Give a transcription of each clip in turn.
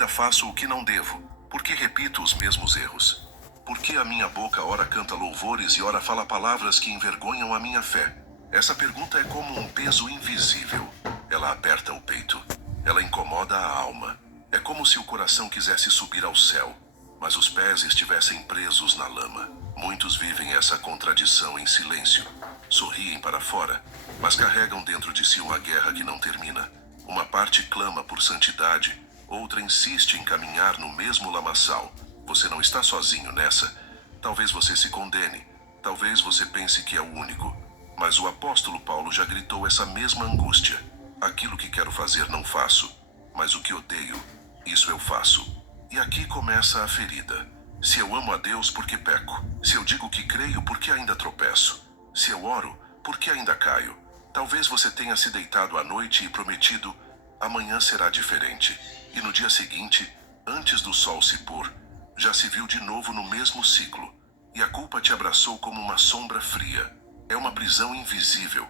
ainda faço o que não devo? Por que repito os mesmos erros? Por que a minha boca ora canta louvores e ora fala palavras que envergonham a minha fé? Essa pergunta é como um peso invisível. Ela aperta o peito. Ela incomoda a alma. É como se o coração quisesse subir ao céu, mas os pés estivessem presos na lama. Muitos vivem essa contradição em silêncio. Sorriem para fora, mas carregam dentro de si uma guerra que não termina. Uma parte clama por santidade, outra insiste em caminhar no mesmo lamaçal. Você não está sozinho nessa. Talvez você se condene, talvez você pense que é o único. Mas o apóstolo Paulo já gritou essa mesma angústia. Aquilo que quero fazer não faço, mas o que odeio, isso eu faço. E aqui começa a ferida. Se eu amo a Deus, por que peco? Se eu digo que creio, por que ainda tropeço? Se eu oro, por que ainda caio? Talvez você tenha se deitado à noite e prometido: amanhã será diferente. E no dia seguinte, antes do sol se pôr, já se viu de novo no mesmo ciclo. E a culpa te abraçou como uma sombra fria. É uma prisão invisível.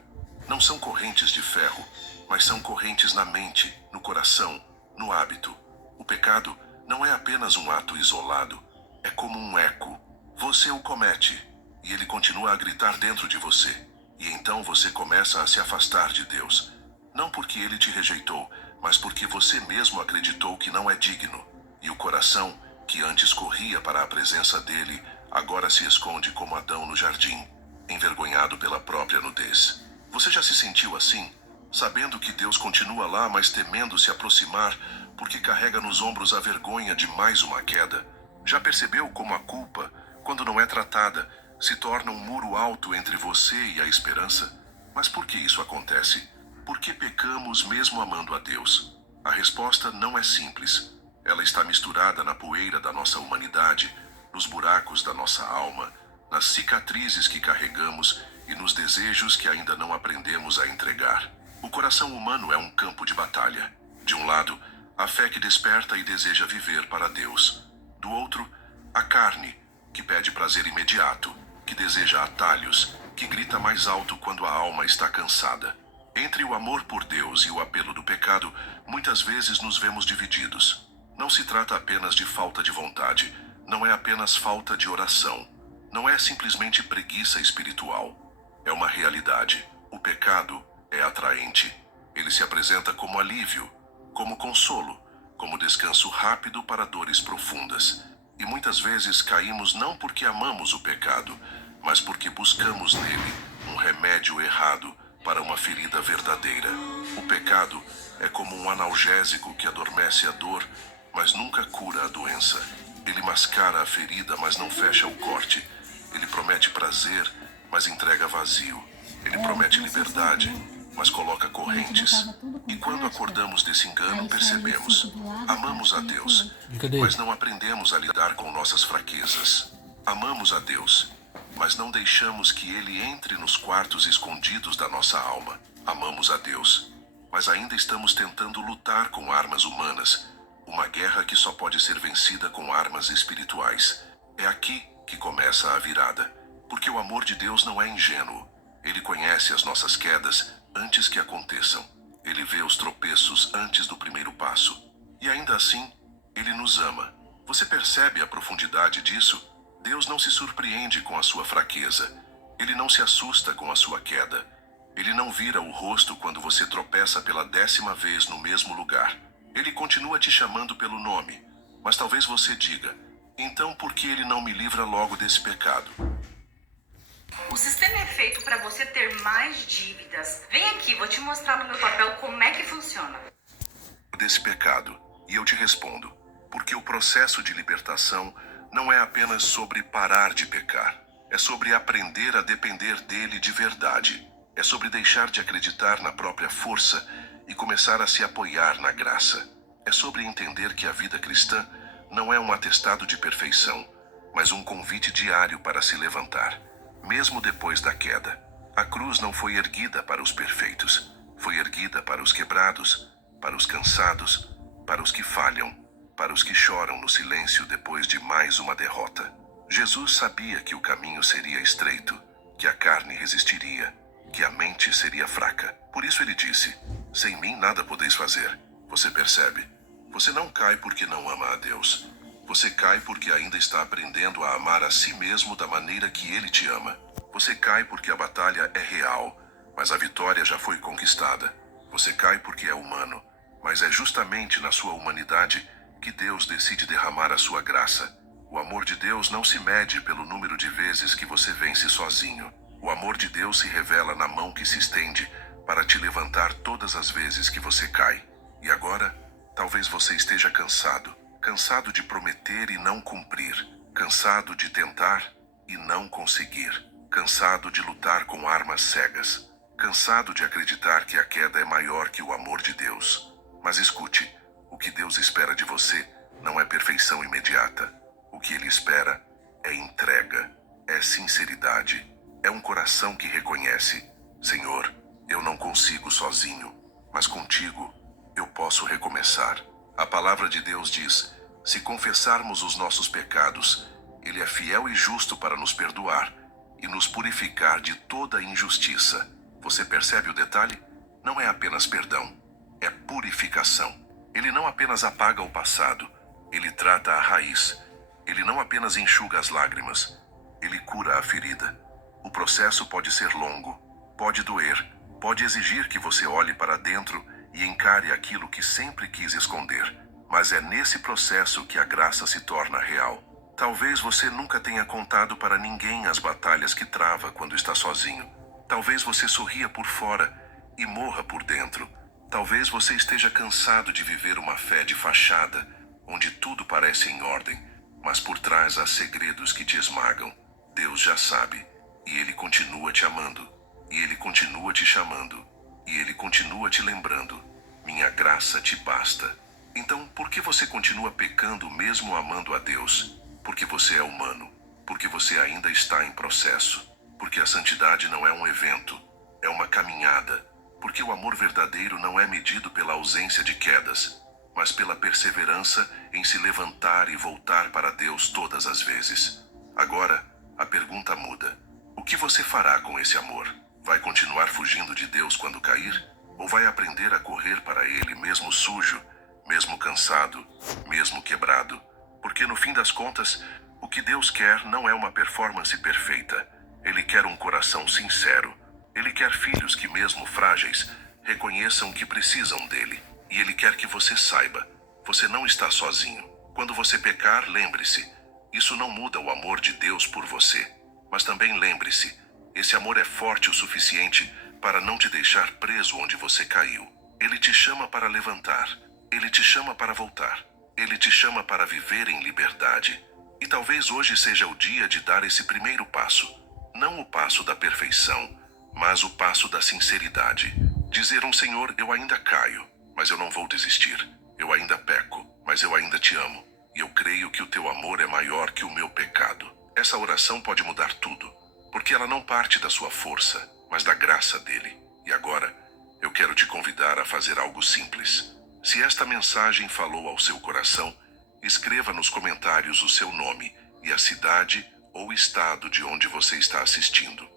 Não são correntes de ferro, mas são correntes na mente, no coração, no hábito. O pecado não é apenas um ato isolado, é como um eco. Você o comete, e ele continua a gritar dentro de você. E então você começa a se afastar de Deus. Não porque ele te rejeitou, mas porque você mesmo acreditou que não é digno. E o coração, que antes corria para a presença dele, agora se esconde como Adão no jardim, envergonhado pela própria nudez. Você já se sentiu assim? Sabendo que Deus continua lá, mas temendo se aproximar, porque carrega nos ombros a vergonha de mais uma queda? Já percebeu como a culpa, quando não é tratada, se torna um muro alto entre você e a esperança? Mas por que isso acontece? Por que pecamos mesmo amando a Deus? A resposta não é simples. Ela está misturada na poeira da nossa humanidade, nos buracos da nossa alma, nas cicatrizes que carregamos e nos desejos que ainda não aprendemos a entregar. O coração humano é um campo de batalha. De um lado, a fé que desperta e deseja viver para Deus. Do outro, a carne, que pede prazer imediato, que deseja atalhos, que grita mais alto quando a alma está cansada. Entre o amor por Deus e o apelo do pecado, muitas vezes nos vemos divididos. Não se trata apenas de falta de vontade, não é apenas falta de oração, não é simplesmente preguiça espiritual. É uma realidade. O pecado é atraente. Ele se apresenta como alívio, como consolo, como descanso rápido para dores profundas. E muitas vezes caímos não porque amamos o pecado, mas porque buscamos nele um remédio errado para uma ferida verdadeira. O pecado é como um analgésico que adormece a dor, mas nunca cura a doença. Ele mascara a ferida, mas não fecha o corte. Ele promete prazer, mas entrega vazio. Ele promete liberdade, mas coloca correntes. E quando acordamos desse engano, percebemos: amamos a Deus, mas não aprendemos a lidar com nossas fraquezas. Amamos a Deus, mas não deixamos que Ele entre nos quartos escondidos da nossa alma. Amamos a Deus, mas ainda estamos tentando lutar com armas humanas, uma guerra que só pode ser vencida com armas espirituais. É aqui que começa a virada, porque o amor de Deus não é ingênuo. Ele conhece as nossas quedas antes que aconteçam. Ele vê os tropeços antes do primeiro passo. E ainda assim, Ele nos ama. Você percebe a profundidade disso? Deus não se surpreende com a sua fraqueza. Ele não se assusta com a sua queda. Ele não vira o rosto quando você tropeça pela 10ª vez no mesmo lugar. Ele continua te chamando pelo nome. Mas talvez você diga: então por que Ele não me livra logo desse pecado? O sistema é feito para você ter mais dívidas. Vem aqui, vou te mostrar no meu papel como é que funciona. Desse pecado. E eu te respondo: porque o processo de libertação não é apenas sobre parar de pecar. É sobre aprender a depender dele de verdade. É sobre deixar de acreditar na própria força e começar a se apoiar na graça. É sobre entender que a vida cristã não é um atestado de perfeição, mas um convite diário para se levantar, mesmo depois da queda. A cruz não foi erguida para os perfeitos, foi erguida para os quebrados, para os cansados, para os que falham, para os que choram no silêncio depois de mais uma derrota. Jesus sabia que o caminho seria estreito, que a carne resistiria, que a mente seria fraca. Por isso ele disse: sem mim nada podeis fazer. Você percebe? Você não cai porque não ama a Deus. Você cai porque ainda está aprendendo a amar a si mesmo da maneira que Ele te ama. Você cai porque a batalha é real, mas a vitória já foi conquistada. Você cai porque é humano, mas é justamente na sua humanidade que Deus decide derramar a sua graça. O amor de Deus não se mede pelo número de vezes que você vence sozinho. O amor de Deus se revela na mão que se estende para te levantar todas as vezes que você cai. E agora, talvez você esteja cansado. Cansado de prometer e não cumprir. Cansado de tentar e não conseguir. Cansado de lutar com armas cegas. Cansado de acreditar que a queda é maior que o amor de Deus. Mas escute, o que Deus espera de você não é perfeição imediata. O que Ele espera é entrega, é sinceridade, é um coração que reconhece: Senhor, eu não consigo sozinho, mas contigo eu posso recomeçar. A palavra de Deus diz: se confessarmos os nossos pecados, Ele é fiel e justo para nos perdoar e nos purificar de toda injustiça. Você percebe o detalhe? Não é apenas perdão, é purificação. Ele não apenas apaga o passado, Ele trata a raiz. Ele não apenas enxuga as lágrimas, Ele cura a ferida. O processo pode ser longo, pode doer, pode exigir que você olhe para dentro e encare aquilo que sempre quis esconder. Mas é nesse processo que a graça se torna real. Talvez você nunca tenha contado para ninguém as batalhas que trava quando está sozinho. Talvez você sorria por fora e morra por dentro. Talvez você esteja cansado de viver uma fé de fachada, onde tudo parece em ordem, mas por trás há segredos que te esmagam. Deus já sabe, e Ele continua te amando, e Ele continua te chamando, e Ele continua te lembrando: minha graça te basta. Então, por que você continua pecando mesmo amando a Deus? Porque você é humano, porque você ainda está em processo, porque a santidade não é um evento, é uma caminhada, porque o amor verdadeiro não é medido pela ausência de quedas, mas pela perseverança em se levantar e voltar para Deus todas as vezes. Agora, a pergunta muda: o que você fará com esse amor? Vai continuar fugindo de Deus quando cair? Ou vai aprender a correr para Ele mesmo sujo, mesmo cansado, mesmo quebrado? Porque no fim das contas, o que Deus quer não é uma performance perfeita. Ele quer um coração sincero. Ele quer filhos que, mesmo frágeis, reconheçam que precisam dele. E Ele quer que você saiba: você não está sozinho. Quando você pecar, lembre-se, isso não muda o amor de Deus por você. Mas também lembre-se, esse amor é forte o suficiente para não te deixar preso onde você caiu. Ele te chama para levantar. Ele te chama para voltar. Ele te chama para viver em liberdade. E talvez hoje seja o dia de dar esse primeiro passo. Não o passo da perfeição, mas o passo da sinceridade. Dizer: Senhor, eu ainda caio, mas eu não vou desistir. Eu ainda peco, mas eu ainda te amo. E eu creio que o teu amor é maior que o meu pecado. Essa oração pode mudar tudo, porque ela não parte da sua força, mas da graça dele. E agora, eu quero te convidar a fazer algo simples. Se esta mensagem falou ao seu coração, escreva nos comentários o seu nome e a cidade ou estado de onde você está assistindo.